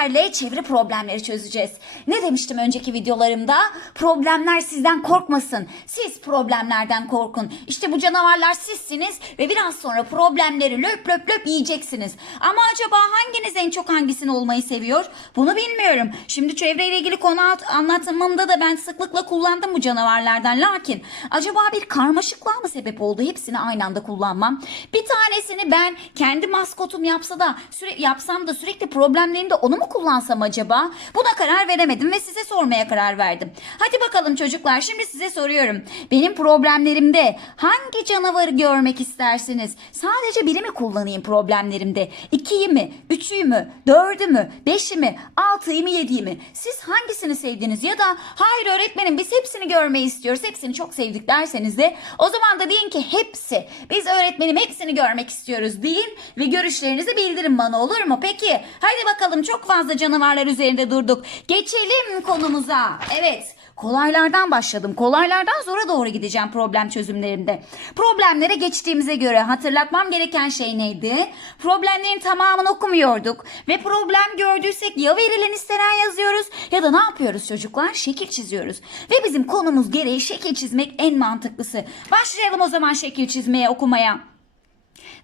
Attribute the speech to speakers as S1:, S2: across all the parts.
S1: sizlerle çevre problemleri çözeceğiz. Ne demiştim önceki videolarımda? Problemler sizden korkmasın. Siz problemlerden korkun. İşte bu canavarlar sizsiniz ve biraz sonra problemleri löp löp löp yiyeceksiniz. Ama acaba hanginiz en çok hangisini olmayı seviyor? Bunu bilmiyorum. Şimdi çevreyle ilgili konu anlatımımda da ben sıklıkla kullandım bu canavarlardan. Lakin acaba bir karmaşıklığa mı sebep oldu? Hepsini aynı anda kullanmam. Bir tanesini ben kendi maskotum yapsa da sürekli yapsam da sürekli problemlerimde onu mu kullansam acaba? Buna karar veremedim ve size sormaya karar verdim. Hadi bakalım çocuklar şimdi size soruyorum. Benim problemlerimde hangi canavarı görmek istersiniz? Sadece biri mi kullanayım problemlerimde? İkiyi mi? Üçüyü mü? Dördü mü? Beşi mi? Altıyı mı? Yediyi mi? Siz hangisini sevdiniz? Ya da hayır öğretmenim biz hepsini görmeyi istiyoruz. Hepsini çok sevdik derseniz de o zaman da deyin ki hepsi. Biz öğretmenim hepsini görmek istiyoruz deyin ve görüşlerinizi bildirin bana olur mu? Peki hadi bakalım çok fazla canavarlar üzerinde durduk. Geçelim konumuza. Evet. Kolaylardan başladım. Kolaylardan zora doğru gideceğim problem çözümlerinde. Problemlere geçtiğimize göre hatırlatmam gereken şey neydi? Problemlerin tamamını okumuyorduk. Ve problem gördüysek ya verilen istenen yazıyoruz ya da ne yapıyoruz çocuklar? Şekil çiziyoruz. Ve bizim konumuz gereği şekil çizmek en mantıklısı. Başlayalım o zaman şekil çizmeye, okumaya.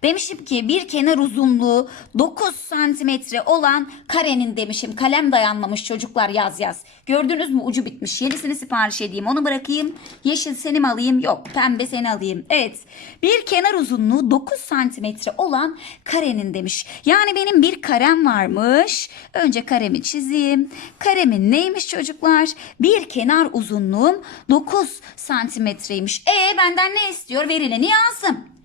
S1: Demişim ki bir kenar uzunluğu 9 santimetre olan karenin demişim. Kalem dayanmamış çocuklar yaz yaz. Gördünüz mü ucu bitmiş. Yenisini sipariş edeyim. Onu bırakayım. Yeşil seni mi alayım? Yok pembe seni alayım. Evet. Bir kenar uzunluğu 9 santimetre olan karenin demiş. Yani benim bir karem varmış. Önce karemi çizeyim. Karemin neymiş çocuklar? Bir kenar uzunluğum 9 santimetreymiş. E benden ne istiyor? Verileni yazdım.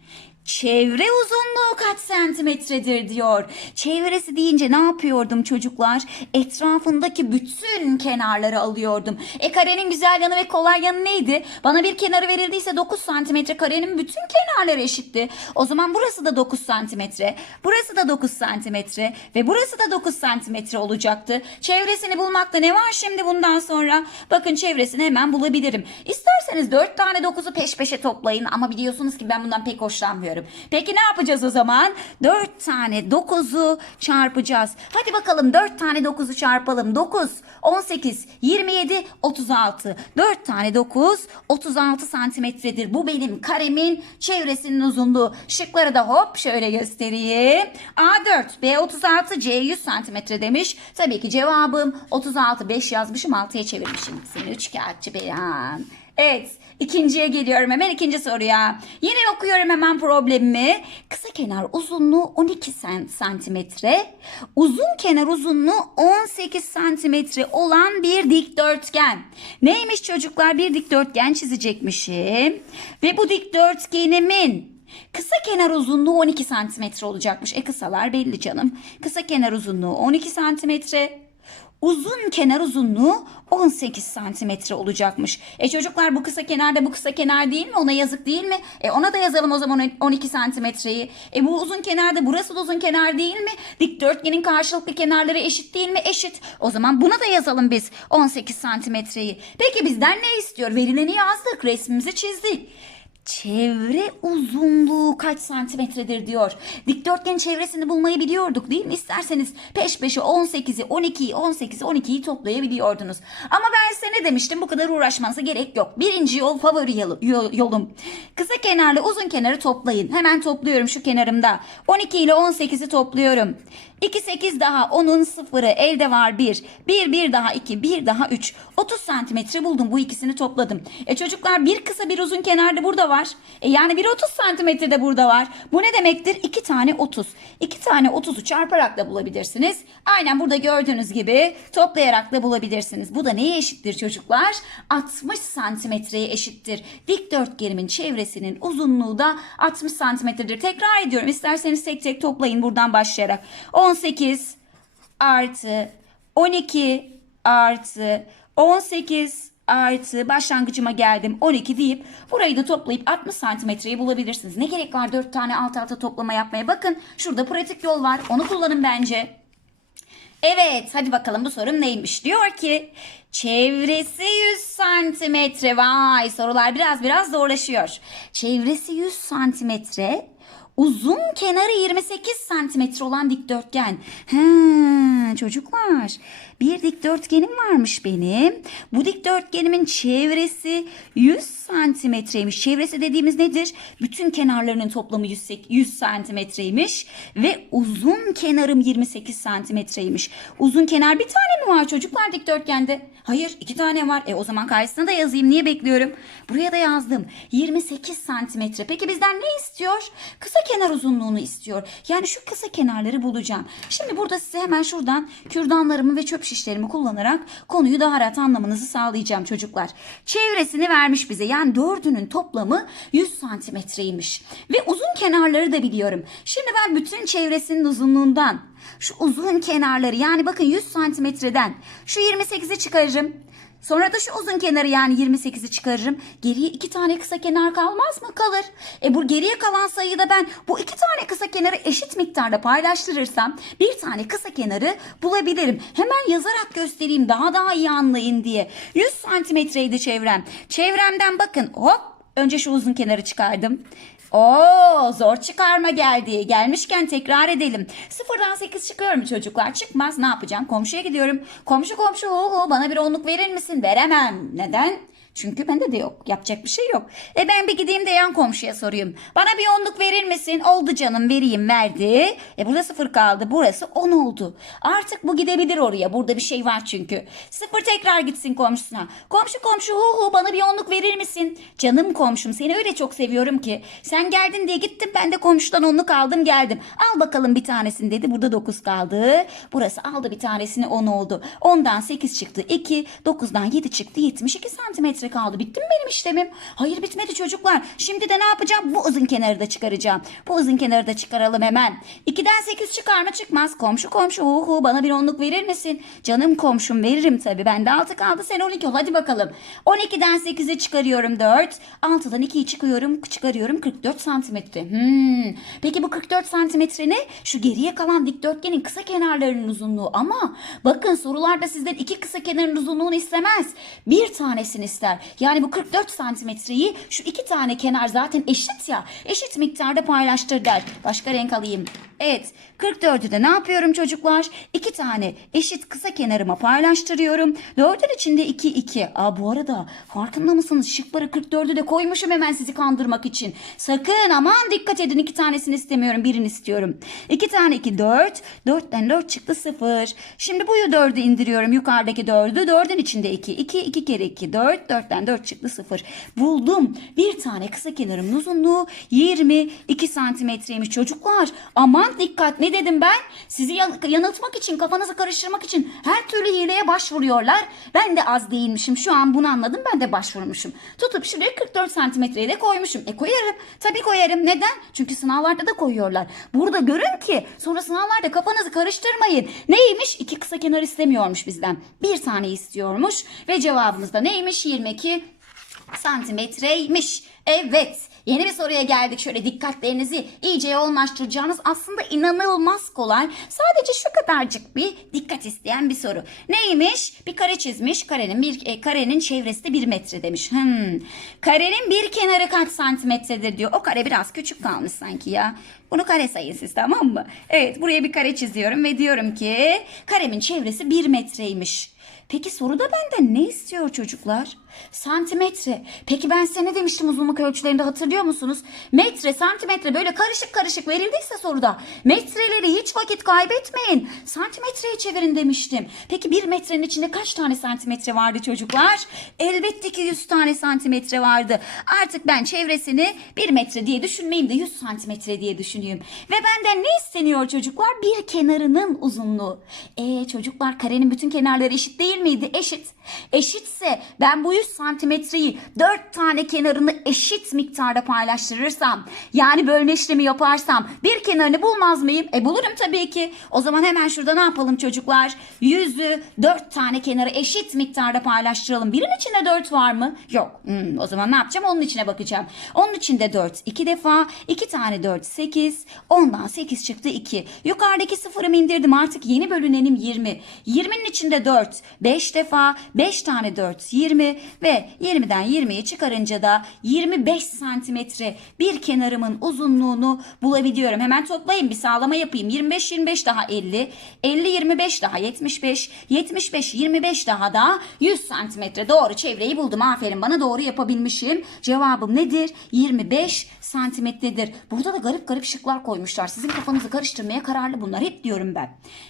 S1: Çevre uzunluğu kaç santimetredir diyor. Çevresi deyince ne yapıyordum çocuklar? Etrafındaki bütün kenarları alıyordum. E karenin güzel yanı ve kolay yanı neydi? Bana bir kenarı verildiyse 9 santimetre karenin bütün kenarları eşitti. O zaman burası da 9 santimetre. Burası da 9 santimetre. Ve burası da 9 santimetre olacaktı. Çevresini bulmakta ne var şimdi bundan sonra? Bakın çevresini hemen bulabilirim. İsterseniz 4 tane 9'u peş peşe toplayın. Ama biliyorsunuz ki ben bundan pek hoşlanmıyorum. Peki ne yapacağız o zaman? 4 tane 9'u çarpacağız. Hadi bakalım 4 tane 9'u çarpalım. 9, 18, 27, 36. 4 tane 9, 36 santimetredir. Bu benim karemin çevresinin uzunluğu. Şıkları da hop şöyle göstereyim. A4, B36, C 100 santimetre demiş. Tabii ki cevabım 36. 5 yazmışım 6'ya çevirmişim. Seni üç kağıtçı beyan. Evet. ikinciye geliyorum hemen ikinci soruya. Yine okuyorum hemen problemimi. Kısa kenar uzunluğu 12 sen- santimetre. Uzun kenar uzunluğu 18 santimetre olan bir dikdörtgen. Neymiş çocuklar? Bir dikdörtgen çizecekmişim. Ve bu dikdörtgenimin Kısa kenar uzunluğu 12 santimetre olacakmış. E kısalar belli canım. Kısa kenar uzunluğu 12 santimetre. Uzun kenar uzunluğu 18 santimetre olacakmış. E çocuklar bu kısa kenarda bu kısa kenar değil mi? Ona yazık değil mi? E ona da yazalım o zaman 12 santimetreyi. E bu uzun kenarda burası da uzun kenar değil mi? Dikdörtgenin karşılıklı kenarları eşit değil mi? Eşit. O zaman buna da yazalım biz 18 santimetreyi. Peki bizden ne istiyor? Verileni yazdık, resmimizi çizdik. Çevre uzunluğu kaç santimetredir diyor. Dikdörtgenin çevresini bulmayı biliyorduk değil mi? İsterseniz peş peşe 18'i, 12'yi, 18'i, 12'yi toplayabiliyordunuz. Ama ben size ne demiştim? Bu kadar uğraşmanıza gerek yok. Birinci yol favori yolu- yol- yolum. Kısa kenarla uzun kenarı toplayın. Hemen topluyorum şu kenarımda. 12 ile 18'i topluyorum. 2 8 daha 10'un sıfırı elde var 1. 1 1 daha 2 1 daha 3. 30 santimetre buldum bu ikisini topladım. E çocuklar bir kısa bir uzun kenarda burada var. E yani bir 30 santimetre de burada var. Bu ne demektir? 2 tane 30. 2 tane 30'u çarparak da bulabilirsiniz. Aynen burada gördüğünüz gibi toplayarak da bulabilirsiniz. Bu da neye eşittir çocuklar? 60 santimetreye eşittir. Dikdörtgenimin çevresinin uzunluğu da 60 santimetredir. Tekrar ediyorum. İsterseniz tek tek toplayın buradan başlayarak. 18 artı 12 artı 18 artı başlangıcıma geldim 12 deyip burayı da toplayıp 60 santimetreyi bulabilirsiniz. Ne gerek var 4 tane alt alta toplama yapmaya? Bakın şurada pratik yol var. Onu kullanın bence. Evet hadi bakalım bu sorum neymiş? Diyor ki çevresi 100 santimetre. Vay sorular biraz biraz zorlaşıyor. Çevresi 100 santimetre. uzun kenarı 28 santimetre olan dikdörtgen. Ha, çocuklar bir dikdörtgenim varmış benim. Bu dikdörtgenimin çevresi 100 santimetreymiş. Çevresi dediğimiz nedir? Bütün kenarlarının toplamı 100, 100 santimetreymiş. Ve uzun kenarım 28 santimetreymiş. Uzun kenar bir tane mi var çocuklar dikdörtgende? Hayır iki tane var. E o zaman karşısına da yazayım. Niye bekliyorum? Buraya da yazdım. 28 santimetre. Peki bizden ne istiyor? Kısa kenar uzunluğunu istiyor. Yani şu kısa kenarları bulacağım. Şimdi burada size hemen şuradan kürdanlarımı ve çöp şişlerimi kullanarak konuyu daha rahat anlamanızı sağlayacağım çocuklar. Çevresini vermiş bize. Yani dördünün toplamı 100 santimetreymiş. Ve uzun kenarları da biliyorum. Şimdi ben bütün çevresinin uzunluğundan şu uzun kenarları yani bakın 100 santimetreden şu 28'i çıkarırım. Sonra da şu uzun kenarı yani 28'i çıkarırım. Geriye iki tane kısa kenar kalmaz mı? Kalır. E bu geriye kalan sayıyı da ben bu iki tane kısa kenarı eşit miktarda paylaştırırsam bir tane kısa kenarı bulabilirim. Hemen yazarak göstereyim daha daha iyi anlayın diye. 100 santimetreydi çevrem. Çevremden bakın hop önce şu uzun kenarı çıkardım. Oo zor çıkarma geldi. Gelmişken tekrar edelim. Sıfırdan 8 çıkıyor mu çocuklar? Çıkmaz. Ne yapacağım? Komşuya gidiyorum. Komşu komşu hu bana bir onluk verir misin? Veremem. Neden? Çünkü bende de yok. Yapacak bir şey yok. E ben bir gideyim de yan komşuya sorayım. Bana bir onluk verir misin? Oldu canım vereyim verdi. E burada sıfır kaldı. Burası on oldu. Artık bu gidebilir oraya. Burada bir şey var çünkü. Sıfır tekrar gitsin komşusuna. Komşu komşu hu hu bana bir onluk verir misin? Canım komşum seni öyle çok seviyorum ki. Sen geldin diye gittim ben de komşudan onluk aldım geldim. Al bakalım bir tanesini dedi. Burada dokuz kaldı. Burası aldı bir tanesini on oldu. Ondan sekiz çıktı iki. Dokuzdan yedi çıktı yetmiş iki santimetre kaldı. Bitti mi benim işlemim? Hayır bitmedi çocuklar. Şimdi de ne yapacağım? Bu uzun kenarı da çıkaracağım. Bu uzun kenarı da çıkaralım hemen. 2'den 8 çıkar mı çıkmaz. Komşu komşu hu hu bana bir onluk verir misin? Canım komşum veririm tabii. Bende 6 kaldı sen 12 ol. Hadi bakalım. 12'den 8'i çıkarıyorum 4. 6'dan 2'yi çıkıyorum. Çıkarıyorum 44 santimetre. Hmm. Peki bu 44 santimetre ne? Şu geriye kalan dikdörtgenin kısa kenarlarının uzunluğu. Ama bakın sorularda sizden iki kısa kenarın uzunluğunu istemez. Bir tanesini ister. Yani bu 44 santimetreyi şu iki tane kenar zaten eşit ya. Eşit miktarda paylaştır der. Başka renk alayım. Evet 44'ü de ne yapıyorum çocuklar? İki tane eşit kısa kenarıma paylaştırıyorum. 4'ün içinde 2 2. Aa bu arada farkında mısınız? Şıkları 44'ü de koymuşum hemen sizi kandırmak için. Sakın aman dikkat edin iki tanesini istemiyorum birini istiyorum. 2 tane 2 4. 4'ten 4 çıktı 0. Şimdi bu 4'ü indiriyorum yukarıdaki 4'ü. 4'ün içinde 2. 2 2 kere 2 4. 4'ten 4 çıktı 0. Buldum. Bir tane kısa kenarımın uzunluğu 22 santimetreymiş çocuklar. Aman dikkat ne dedim ben? Sizi yan- yanıltmak için kafanızı karıştırmak için her türlü hileye başvuruyorlar. Ben de az değilmişim şu an bunu anladım ben de başvurmuşum. Tutup şuraya 44 santimetreyi de koymuşum. E koyarım. Tabii koyarım. Neden? Çünkü sınavlarda da koyuyorlar. Burada görün ki sonra sınavlarda kafanızı karıştırmayın. Neymiş? İki kısa kenar istemiyormuş bizden. Bir tane istiyormuş ve cevabımız da neymiş? 22 santimetreymiş. Evet. Yeni bir soruya geldik. Şöyle dikkatlerinizi iyice yoğunlaştıracağınız aslında inanılmaz kolay. Sadece şu kadarcık bir dikkat isteyen bir soru. Neymiş? Bir kare çizmiş. Karenin bir e, karenin çevresi de bir metre demiş. Hmm. Karenin bir kenarı kaç santimetredir diyor. O kare biraz küçük kalmış sanki ya. Bunu kare sayın siz tamam mı? Evet buraya bir kare çiziyorum ve diyorum ki karemin çevresi bir metreymiş. Peki soruda benden ne istiyor çocuklar? Santimetre. Peki ben size ne demiştim uzunluk ölçülerinde hatırlıyor musunuz? Metre, santimetre böyle karışık karışık verildiyse soruda metreleri hiç vakit kaybetmeyin. Santimetreye çevirin demiştim. Peki bir metrenin içinde kaç tane santimetre vardı çocuklar? Elbette ki 100 tane santimetre vardı. Artık ben çevresini bir metre diye düşünmeyeyim de 100 santimetre diye düşüneyim. Ve benden ne isteniyor çocuklar? Bir kenarının uzunluğu. E çocuklar karenin bütün kenarları eşit değil miydi? Eşit. Eşitse ben bu 100 santimetreyi 4 tane kenarını eşit miktarda paylaştırırsam yani bölme işlemi yaparsam bir kenarını bulmaz mıyım? E bulurum tabii ki. O zaman hemen şurada ne yapalım çocuklar? 100'ü 4 tane kenarı eşit miktarda paylaştıralım. Birinin içinde 4 var mı? Yok. Hmm, o zaman ne yapacağım? Onun içine bakacağım. Onun içinde 4 2 defa. 2 tane 4 8. 8. 10'dan 8 çıktı 2. Yukarıdaki sıfırımı indirdim artık yeni bölünenim 20. 20'nin içinde 4. 5 defa 5 tane 4 20 ve 20'den 20'yi çıkarınca da 25 santimetre bir kenarımın uzunluğunu bulabiliyorum. Hemen toplayayım bir sağlama yapayım. 25 25 daha 50. 50 25 daha 75. 75 25 daha da 100 santimetre. Doğru çevreyi buldum. Aferin bana doğru yapabilmişim. Cevabım nedir? 25 santimetredir. Burada da garip garip şıklar koymuşlar. Sizin kafanızı karıştırmaya kararlı bunlar. Hep diyorum ben.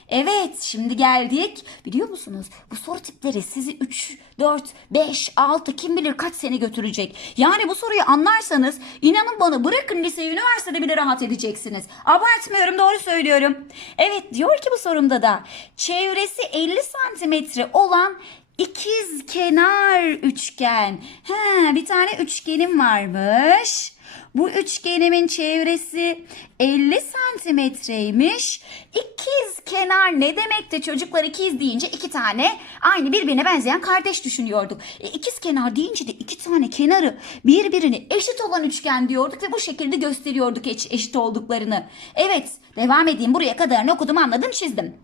S1: Evet şimdi geldik. Biliyor musunuz? Bu soru tipleri sizi 3, 4, 5, 6 kim bilir kaç sene götürecek. Yani bu soruyu anlarsanız inanın bana bırakın liseyi üniversitede bile rahat edeceksiniz. Abartmıyorum doğru söylüyorum. Evet diyor ki bu sorumda da çevresi 50 santimetre olan ikiz kenar üçgen. He, bir tane üçgenim varmış. Bu üçgenimin çevresi 50 santimetreymiş. İkiz kenar ne demekti çocuklar ikiz deyince iki tane aynı birbirine benzeyen kardeş düşünüyorduk. E, ikiz kenar deyince de iki tane kenarı birbirine eşit olan üçgen diyorduk ve bu şekilde gösteriyorduk eş- eşit olduklarını. Evet devam edeyim buraya kadarını okudum anladım çizdim.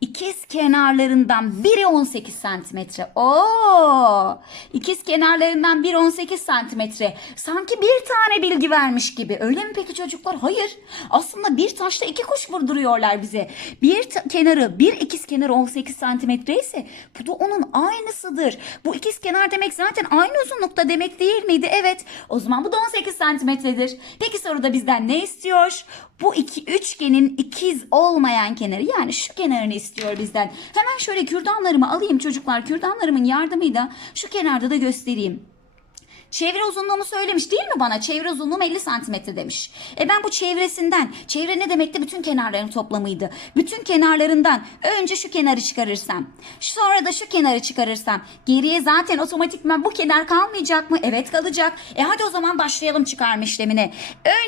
S1: İkiz kenarlarından biri 18 santimetre. Oo! İkiz kenarlarından biri 18 santimetre. Sanki bir tane bilgi vermiş gibi. Öyle mi peki çocuklar? Hayır. Aslında bir taşla iki kuş vurduruyorlar bize. Bir kenarı, bir ikiz kenarı 18 santimetre ise bu da onun aynısıdır. Bu ikiz kenar demek zaten aynı uzunlukta demek değil miydi? Evet. O zaman bu da 18 santimetredir. Peki soruda bizden ne istiyor? Bu iki üçgenin ikiz olmayan kenarı yani şu kenarını istiyor bizden. Hemen şöyle kürdanlarımı alayım çocuklar. Kürdanlarımın yardımıyla şu kenarda da göstereyim. Çevre uzunluğumu söylemiş değil mi bana? Çevre uzunluğum 50 santimetre demiş. E ben bu çevresinden, çevre ne demekti? Bütün kenarların toplamıydı. Bütün kenarlarından önce şu kenarı çıkarırsam, sonra da şu kenarı çıkarırsam, geriye zaten otomatikman bu kenar kalmayacak mı? Evet kalacak. E hadi o zaman başlayalım çıkarma işlemine.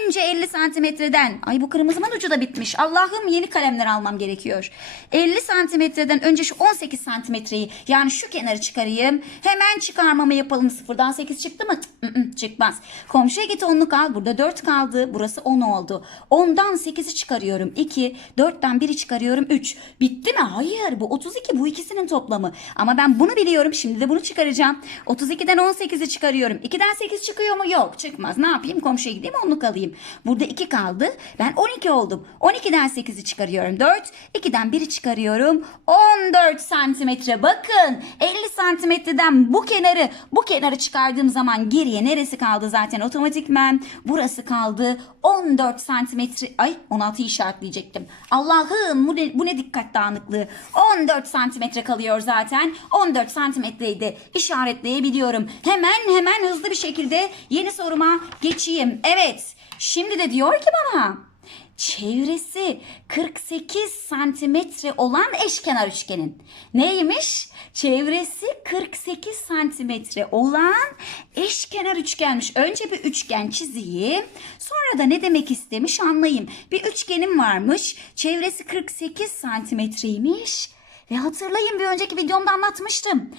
S1: Önce 50 santimetreden, ay bu kırmızımın ucu da bitmiş. Allah'ım yeni kalemler almam gerekiyor. 50 santimetreden önce şu 18 santimetreyi yani şu kenarı çıkarayım. Hemen çıkarmamı yapalım. Sıfırdan 8 çıktı mı? I, çıkmaz. Komşuya git onluk al. Burada 4 kaldı. Burası 10 oldu. 10'dan 8'i çıkarıyorum. 2. 4'ten 1'i çıkarıyorum. 3. Bitti mi? Hayır. Bu 32. Bu ikisinin toplamı. Ama ben bunu biliyorum. Şimdi de bunu çıkaracağım. 32'den 18'i çıkarıyorum. 2'den 8 çıkıyor mu? Yok. Çıkmaz. Ne yapayım? Komşuya gideyim onluk alayım. Burada 2 kaldı. Ben 12 oldum. 12'den 8'i çıkarıyorum. 4. 2'den 1'i çıkarıyorum. 14 santimetre. Bakın 50 santimetreden bu kenarı bu kenarı çıkardığım zaman geriye neresi kaldı zaten otomatikmen? Burası kaldı. 14 santimetre ay 16'yı işaretleyecektim. Allah'ım bu ne, bu ne dikkat dağınıklığı? 14 santimetre kalıyor zaten. 14 santimetreyi de işaretleyebiliyorum. Hemen hemen hızlı bir şekilde yeni soruma geçeyim. Evet şimdi de diyor ki bana çevresi 48 santimetre olan eşkenar üçgenin. Neymiş? Çevresi 48 santimetre olan eşkenar üçgenmiş. Önce bir üçgen çizeyim. Sonra da ne demek istemiş anlayayım. Bir üçgenim varmış. Çevresi 48 santimetreymiş. Ve hatırlayın bir önceki videomda anlatmıştım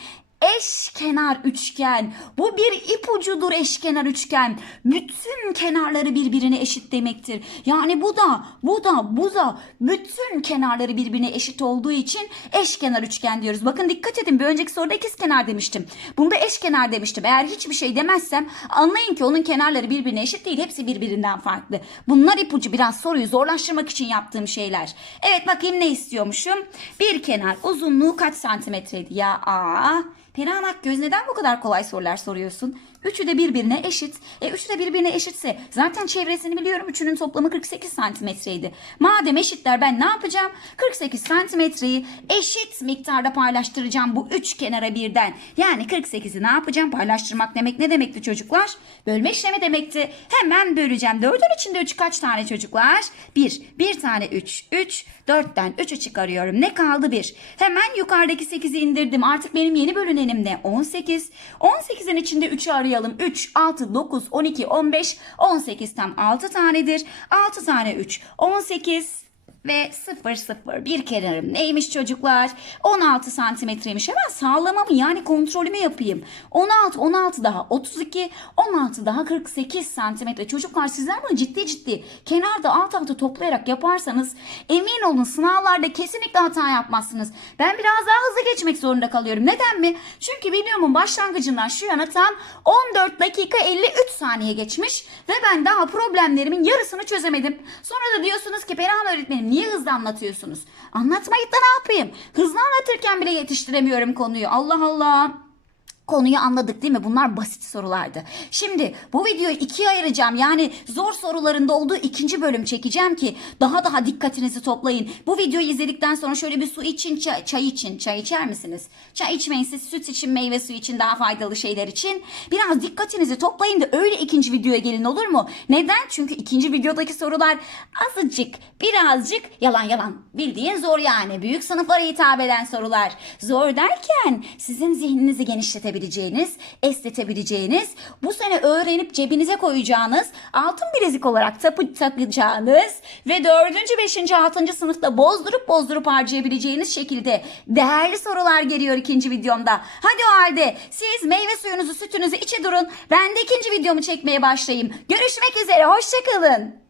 S1: eşkenar üçgen. Bu bir ipucudur eşkenar üçgen. Bütün kenarları birbirine eşit demektir. Yani bu da, bu da, bu da bütün kenarları birbirine eşit olduğu için eşkenar üçgen diyoruz. Bakın dikkat edin bir önceki soruda ikiz kenar demiştim. Bunda eşkenar demiştim. Eğer hiçbir şey demezsem anlayın ki onun kenarları birbirine eşit değil. Hepsi birbirinden farklı. Bunlar ipucu biraz soruyu zorlaştırmak için yaptığım şeyler. Evet bakayım ne istiyormuşum. Bir kenar uzunluğu kaç santimetreydi ya? Aa, Perihan Akgöz neden bu kadar kolay sorular soruyorsun? Üçü de birbirine eşit. E üçü de birbirine eşitse zaten çevresini biliyorum. Üçünün toplamı 48 santimetreydi. Madem eşitler ben ne yapacağım? 48 santimetreyi eşit miktarda paylaştıracağım bu üç kenara birden. Yani 48'i ne yapacağım? Paylaştırmak demek ne demekti çocuklar? Bölme işlemi demekti. Hemen böleceğim. Dördün içinde üç kaç tane çocuklar? Bir. Bir tane üç. Üç. Dörtten üçü çıkarıyorum. Ne kaldı? Bir. Hemen yukarıdaki 8'i indirdim. Artık benim yeni bölünenim ne? 18. 18'in içinde 3'ü arayalım. 3, 6, 9, 12, 15, 18 tam 6 tanedir. 6 tane 3, 18. ve 0 0 bir kenarım neymiş çocuklar? 16 santimetreymiş. Hemen sağlamamı yani kontrolümü yapayım. 16 16 daha 32 16 daha 48 santimetre. Çocuklar sizler bunu ciddi ciddi kenarda alt alta toplayarak yaparsanız emin olun sınavlarda kesinlikle hata yapmazsınız. Ben biraz daha hızlı geçmek zorunda kalıyorum. Neden mi? Çünkü videomun başlangıcından şu yana tam 14 dakika 53 saniye geçmiş ve ben daha problemlerimin yarısını çözemedim. Sonra da diyorsunuz ki Perihan öğretmenim niye hızlı anlatıyorsunuz? Anlatmayıp da ne yapayım? Hızlı anlatırken bile yetiştiremiyorum konuyu. Allah Allah. Konuyu anladık değil mi? Bunlar basit sorulardı. Şimdi bu videoyu ikiye ayıracağım. Yani zor sorularında olduğu ikinci bölüm çekeceğim ki daha daha dikkatinizi toplayın. Bu videoyu izledikten sonra şöyle bir su için, çay, çay için. Çay içer misiniz? Çay içmeyin siz süt için, meyve suyu için daha faydalı şeyler için. Biraz dikkatinizi toplayın da öyle ikinci videoya gelin olur mu? Neden? Çünkü ikinci videodaki sorular azıcık, birazcık yalan yalan. Bildiğin zor yani. Büyük sınıflara hitap eden sorular. Zor derken sizin zihninizi genişletebileceğiniz, esnetebileceğiniz, bu sene öğrenip cebinize koyacağınız, altın bilezik olarak tapı takacağınız ve 4. 5. 6. sınıfta bozdurup bozdurup harcayabileceğiniz şekilde değerli sorular geliyor ikinci videomda. Hadi o halde siz meyve suyunuzu, sütünüzü içe durun. Ben de ikinci videomu çekmeye başlayayım. Görüşmek üzere, hoşçakalın.